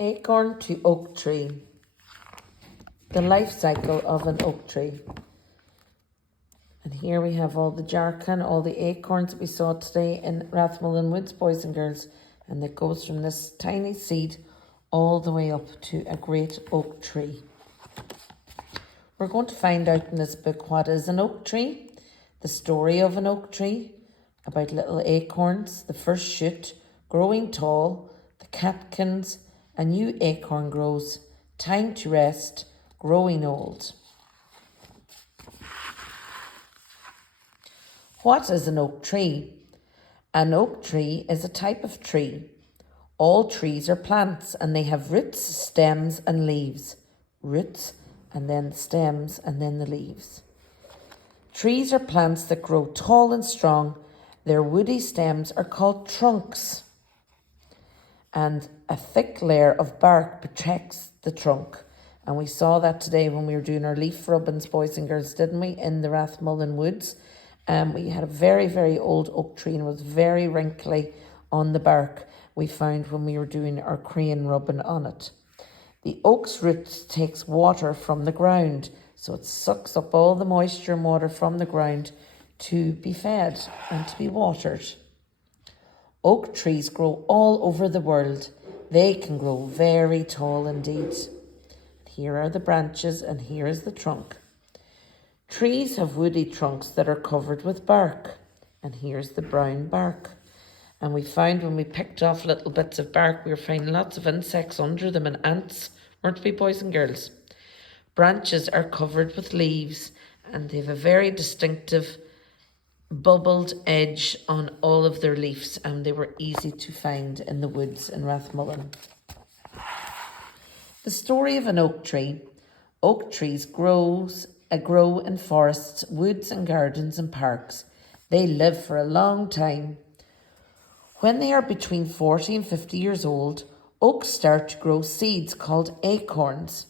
Acorn to oak tree. The life cycle of an oak tree. And here we have all the jarcan, all the acorns that we saw today in Rathmullen Woods, boys and girls. And it goes from this tiny seed all the way up to a great oak tree. We're going to find out in this book what is an oak tree, the story of an oak tree, about little acorns, the first shoot, growing tall, the catkins, a new acorn grows, time to rest, growing old. What is an oak tree? An oak tree is a type of tree. All trees are plants and they have roots, stems and leaves. Roots and then stems and then the leaves. Trees are plants that grow tall and strong. Their woody stems are called trunks. And a thick layer of bark protects the trunk. And we saw that today when we were doing our leaf rubbings, boys and girls, didn't we, in the Rathmullen Woods. We had a very, very old oak tree and it was very wrinkly on the bark we found when we were doing our crane rubbing on it. The oak's root takes water from the ground, so it sucks up all the moisture and water from the ground to be fed and to be watered. Oak trees grow all over the world. They can grow very tall indeed. Here are the branches and here is the trunk. Trees have woody trunks that are covered with bark. And here's the brown bark. And we found when we picked off little bits of bark, we were finding lots of insects under them and ants, weren't we, boys and girls? Branches are covered with leaves and they have a very distinctive bubbled edge on all of their leaves, and they were easy to find in the woods in Rathmullen. The story of an oak tree. Oak trees grow in forests, woods and gardens and parks. They live for a long time. When they are between 40 and 50 years old, oaks start to grow seeds called acorns.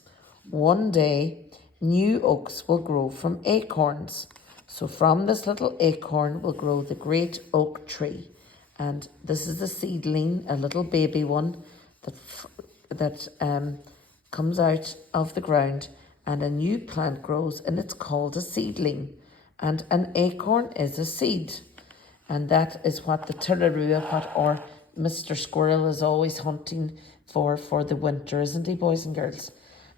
One day, new oaks will grow from acorns. So from this little acorn will grow the great oak tree. And this is a seedling, a little baby one that comes out of the ground, and a new plant grows and it's called a seedling. And an acorn is a seed. And that is what the Turarua, or Mr. Squirrel is always hunting for the winter, isn't he, boys and girls?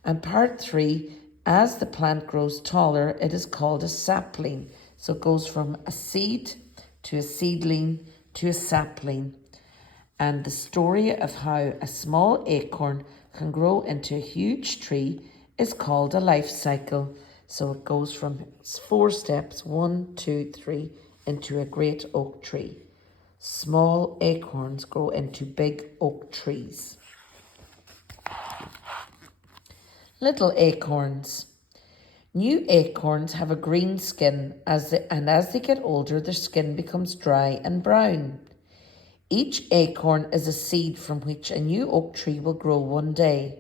And part 3, as the plant grows taller, it is called a sapling. So it goes from a seed to a seedling to a sapling. And the story of how a small acorn can grow into a huge tree is called a life cycle. So it goes from 4 steps, 1, 2, 3, into a great oak tree. Small acorns grow into big oak trees. Little acorns. New acorns have a green skin, as they get older, their skin becomes dry and brown. Each acorn is a seed from which a new oak tree will grow one day.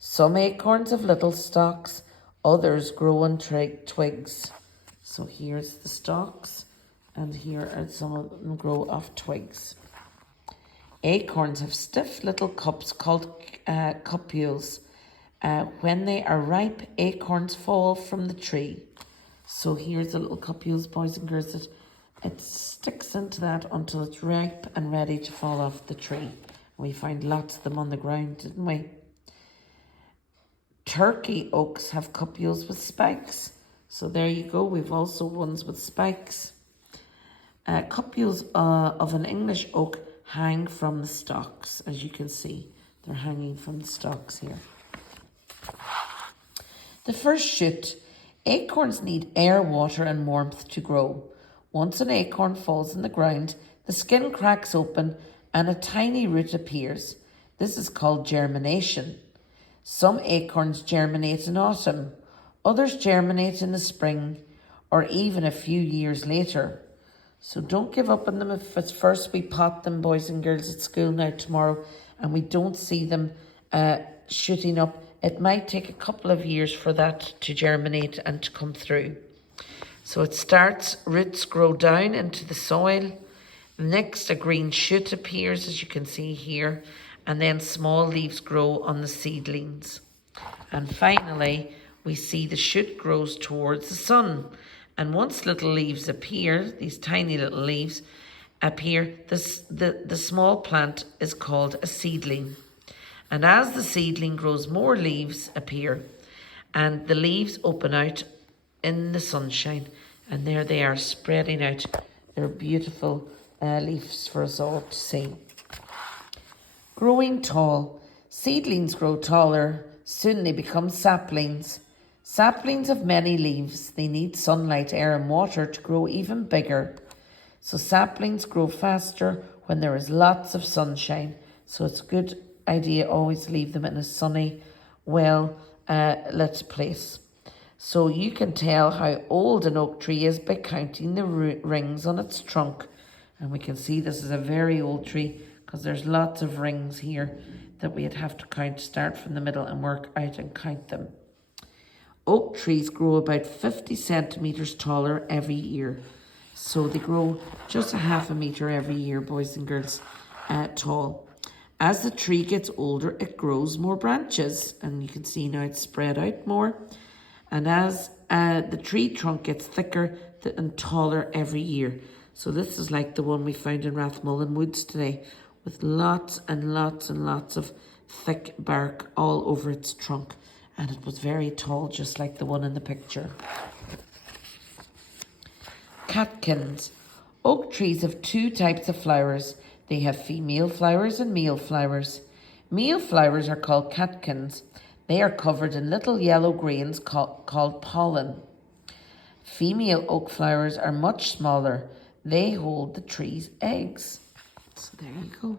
Some acorns have little stalks, others grow on twigs. So here's the stalks, and here are some of them grow off twigs. Acorns have stiff little cups called cupules. When they are ripe, acorns fall from the tree. So here's the little cupules, boys and girls, that it sticks into that until it's ripe and ready to fall off the tree. We find lots of them on the ground, didn't we? Turkey oaks have cupules with spikes. So there you go, we've also ones with spikes. Cupules of an English oak hang from the stalks, as you can see. They're hanging from the stalks here. The first shoot. Acorns need air, water and warmth to grow. Once an acorn falls in the ground, the skin cracks open and a tiny root appears. This is called germination. Some acorns germinate in autumn. Others germinate in the spring or even a few years later. So don't give up on them if at first we pot them, boys and girls, at school now tomorrow, and we don't see them shooting up. It might take a couple of years for that to germinate and to come through. So it starts, roots grow down into the soil. Next, a green shoot appears, as you can see here. and then small leaves grow on the seedlings. And finally, we see the shoot grows towards the sun. And once little leaves appear, these tiny little leaves appear, the small plant is called a seedling. And as the seedling grows, more leaves appear, and the leaves open out in the sunshine. And there they are, spreading out. They're beautiful leaves for us all to see. Growing tall. Seedlings grow taller. Soon they become saplings. Saplings have many leaves. They need sunlight, air and water to grow even bigger. So saplings grow faster when there is lots of sunshine. So it's a good idea always leave them in a sunny, lit place. So you can tell how old an oak tree is by counting the rings on its trunk. And we can see this is a very old tree because there's lots of rings here that we'd have to count, start from the middle and work out and count them. Oak trees grow about 50 centimetres taller every year. So they grow just a half a metre every year, boys and girls, tall. As the tree gets older, it grows more branches. And you can see now it's spread out more. And as the tree trunk gets thicker and taller every year. So this is like the one we found in Rathmullen Woods today, with lots and lots and lots of thick bark all over its trunk. And it was very tall, just like the one in the picture. Catkins. Oak trees have two types of flowers. They have female flowers and male flowers. Male flowers are called catkins. They are covered in little yellow grains called pollen. Female oak flowers are much smaller. They hold the tree's eggs. So there you go.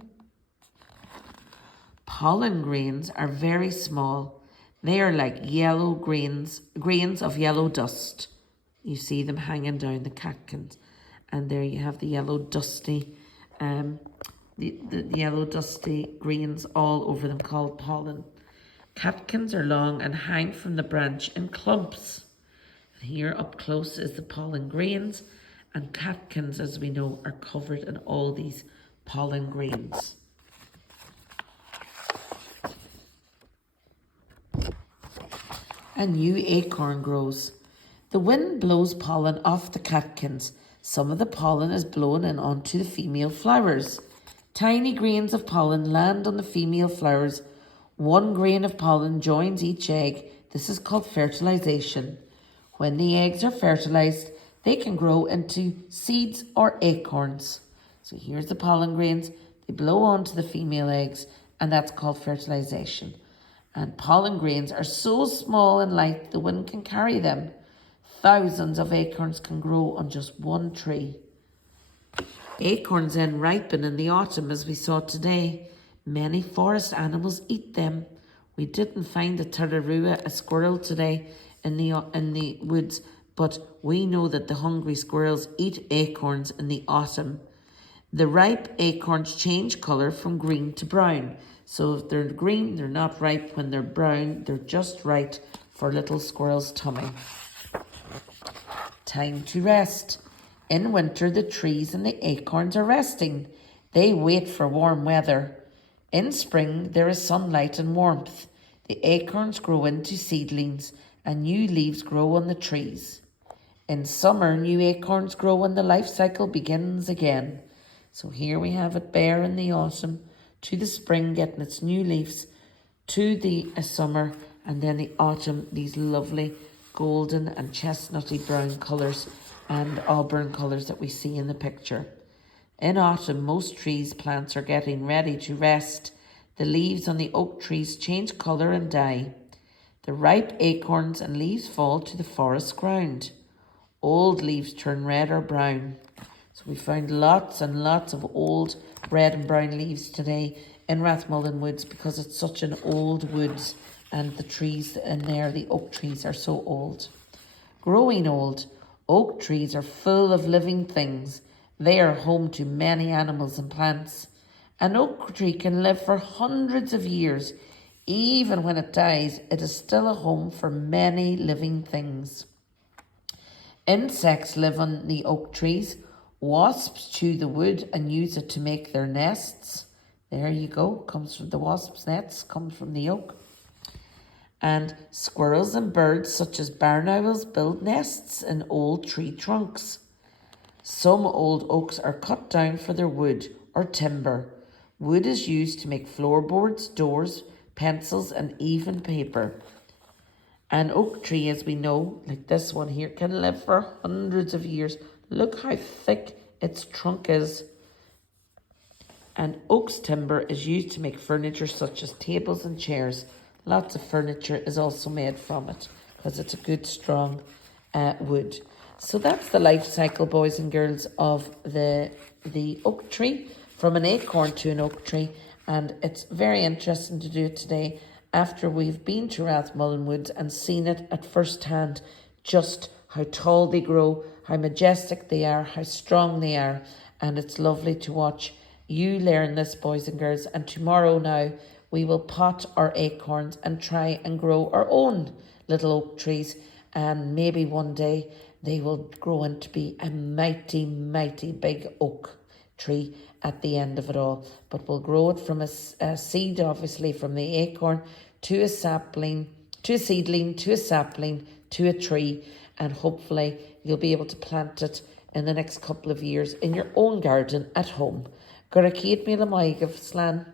Pollen grains are very small. They are like yellow grains of yellow dust. You see them hanging down the catkins. And there you have the yellow dusty, the yellow dusty grains all over them called pollen. Catkins are long and hang from the branch in clumps. And here up close is the pollen grains. And catkins, as we know, are covered in all these pollen grains. A new acorn grows. The wind blows pollen off the catkins. Some of the pollen is blown in onto the female flowers. Tiny grains of pollen land on the female flowers. One grain of pollen joins each egg. This is called fertilization. When the eggs are fertilized, they can grow into seeds or acorns. So here's the pollen grains. They blow onto the female eggs, and that's called fertilization. And pollen grains are so small and light the wind can carry them. Thousands of acorns can grow on just one tree. Acorns then ripen in the autumn, as we saw today. Many forest animals eat them. We didn't find a tararua, a squirrel today in the woods, but we know that the hungry squirrels eat acorns in the autumn. The ripe acorns change colour from green to brown. So if they're green, they're not ripe. When they're brown, they're just right for little squirrel's tummy. Time to rest. In winter, the trees and the acorns are resting. They wait for warm weather. In spring, there is sunlight and warmth. The acorns grow into seedlings and new leaves grow on the trees. In summer, new acorns grow and the life cycle begins again. So here we have it bare in the autumn, to the spring getting its new leaves, to the summer, and then the autumn, these lovely golden and chestnutty brown colours and auburn colours that we see in the picture. In autumn, most trees' plants are getting ready to rest. The leaves on the oak trees change colour and die. The ripe acorns and leaves fall to the forest ground. Old leaves turn red or brown. So we found lots and lots of old red and brown leaves today in Rathmullen Woods because it's such an old woods and the trees in there, the oak trees, are so old. Growing old, oak trees are full of living things. They are home to many animals and plants. An oak tree can live for hundreds of years. Even when it dies, it is still a home for many living things. Insects live on the oak trees. Wasps chew the wood and use it to make their nests. There you go. Comes from the wasps' nets, comes from the oak. And squirrels and birds such as barn owls build nests in old tree trunks. Some old oaks are cut down for their wood or timber. Wood is used to make floorboards, doors, pencils, and even paper. An oak tree, as we know, like this one here, can live for hundreds of years. Look how thick its trunk is. And oak's timber is used to make furniture such as tables and chairs. Lots of furniture is also made from it because it's a good strong wood. So that's the life cycle, boys and girls, of the oak tree, from an acorn to an oak tree. And it's very interesting to do it today after we've been to Rathmullen Woods and seen it at first hand, just how tall they grow, how majestic they are, how strong they are. And it's lovely to watch you learn this, boys and girls. And tomorrow now we will pot our acorns and try and grow our own little oak trees. And maybe one day they will grow into be a mighty, mighty big oak tree at the end of it all. But we'll grow it from a seed, obviously, from the acorn to a sapling, to a seedling, to a sapling, to a tree. And hopefully you'll be able to plant it in the next couple of years in your own garden at home. Gura céad míle maith go slán.